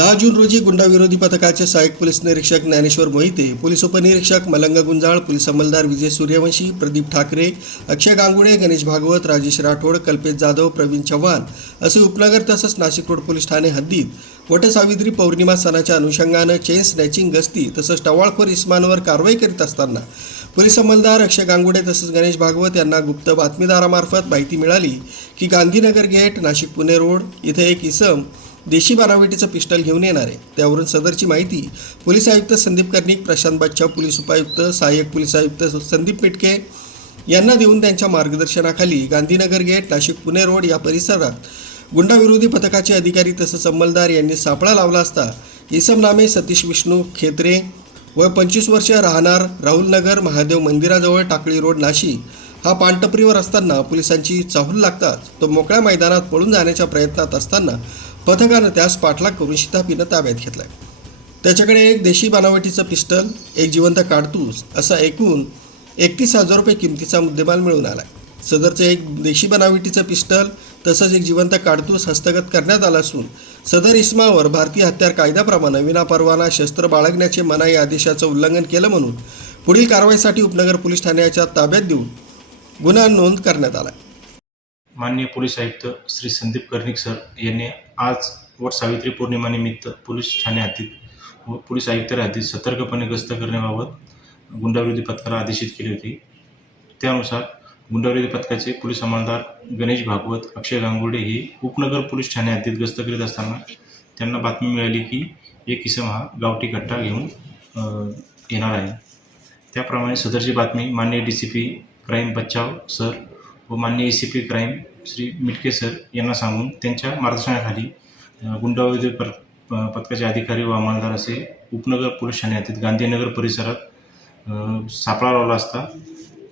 दहा जून रोजी गुंडाविरोधी पथकाचे सहाय्यक पोलीस निरीक्षक ज्ञानेश्वर मोहिते पोलीस उपनिरीक्षक मलंग गुंजाळ पोलीस अंमलदार विजय सूर्यवंशी प्रदीप ठाकरे अक्षय गांगुडे गणेश भागवत राजेश राठोड कल्पेश जाधव प्रवीण चव्हाण असे उपनगर तसंच नाशिक रोड पोलीस ठाणे हद्दीत. वटसावित्री पौर्णिमा सणाच्या अनुषंगानं चेन स्नॅचिंग गस्ती तसंच टवाळखोर इस्मांवर कारवाई करीत असताना पोलीस अंमलदार अक्षय गांगुडे तसंच गणेश भागवत यांना गुप्त बातमीदारामार्फत माहिती मिळाली की गांधीनगर गेट नाशिक पुणे रोड इथे एक इसम देशी बारावेटीचं पिस्टल घेऊन येणार आहे. त्यावरून सदरची माहिती पोलीस आयुक्त संदीप कर्णिक प्रशांत बादशाह पोलीस उपायुक्त सहाय्यक पोलीस आयुक्त संदीप पेटके यांना देऊन त्यांच्या मार्गदर्शनाखाली गांधीनगर गेट नाशिक पुणे रोड या परिसरात गुंडाविरोधी पथकाचे अधिकारी तसंच अंमलदार यांनी सापळा लावला असता इसम नामे सतीश विष्णू खेत्रे व पंचवीस वर्ष राहणार राहुलनगर महादेव मंदिराजवळ टाकळी रोड नाशिक हा पानटपरीवर असताना पोलिसांची चाहूल लागताच तो मोकळ्या मैदानात पळून जाण्याच्या प्रयत्नात असताना पथकानं त्यास पाठलाग करून शिताफीनं ताब्यात घेतलाय. त्याच्याकडे एक देशी बनावटीचं पिस्टल एक जिवंत काडतूस असा एकूण एकतीस हजार रुपये किमतीचा मुद्देमाल मिळून आला सदरचं एक देशी बनावटीचं पिस्टल तसंच एक जिवंत काडतूस हस्तगत करण्यात आला असून सदर इस्मावर भारतीय हत्यार कायद्याप्रमाणे विनापरवाना शस्त्र बाळगण्याचे मनाई आदेशाचं उल्लंघन केलं म्हणून पुढील कारवाईसाठी उपनगर पोलीस ठाण्याच्या ताब्यात देऊन गुन्हा नोंद करण्यात आला माननीय पोलीस आयुक्त श्री संदीप कर्णिक सर यांनी आज वट सावित्री पौर्णिमानिमित्त पोलीस ठाणे हद्दीत व पोलीस आयुक्त हद्दीत सतर्कपणे गस्त करण्याबाबत गुंडाविरोधी पथकाला आदेशित केली होती. त्यानुसार गुंडाविरोधी पथकाचे पोलीस अंमलदार गणेश भागवत अक्षय गांगुर्डे हे उपनगर पोलीस ठाणे हद्दीत गस्त करीत असताना त्यांना बातमी मिळाली की एक इसम हा गावठी कट्टा घेऊन येणार आहे. त्याप्रमाणे सदरची बातमी माननीय D C P crime Bachav sir व मान्य A C P crime Shri Mitke sir यांना सांगून त्यांच्या मार्गदर्शनाखाली अ, पर पथकाचे अधिकारी व अंमलदार असे उपनगर पोलीस ठाणे हद्दीत गांधीनगर परिसरात सापळा लावला असता.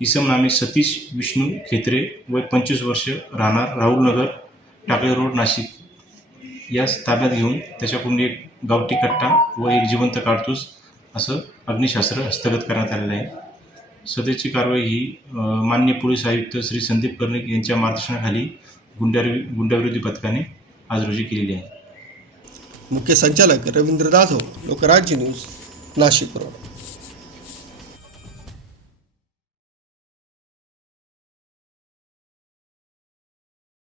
इसम नामे सतीश विष्णू खेत्रे वय पंचवीस वर्ष राहणार राहुलनगर टाकळे रोड नाशिक. यास ताब्यात घेऊन त्याच्याकडून एक गावठी कट्टा व एक जिवंत काडतूस असं अग्निशास्त्र हस्तगत करण्यात आलेलं आहे. सदरची कारवाई ही मान्य पोलीस आयुक्त श्री संदीप कर्णिक यांच्या मार्गदर्शनाखाली गुंडावि गुंडाविरोधी पथकाने आज रोजी केलेली आहे. मुख्य संचालक रवींद्र जाधव लोकराज्य न्यूज नाशिक रोड.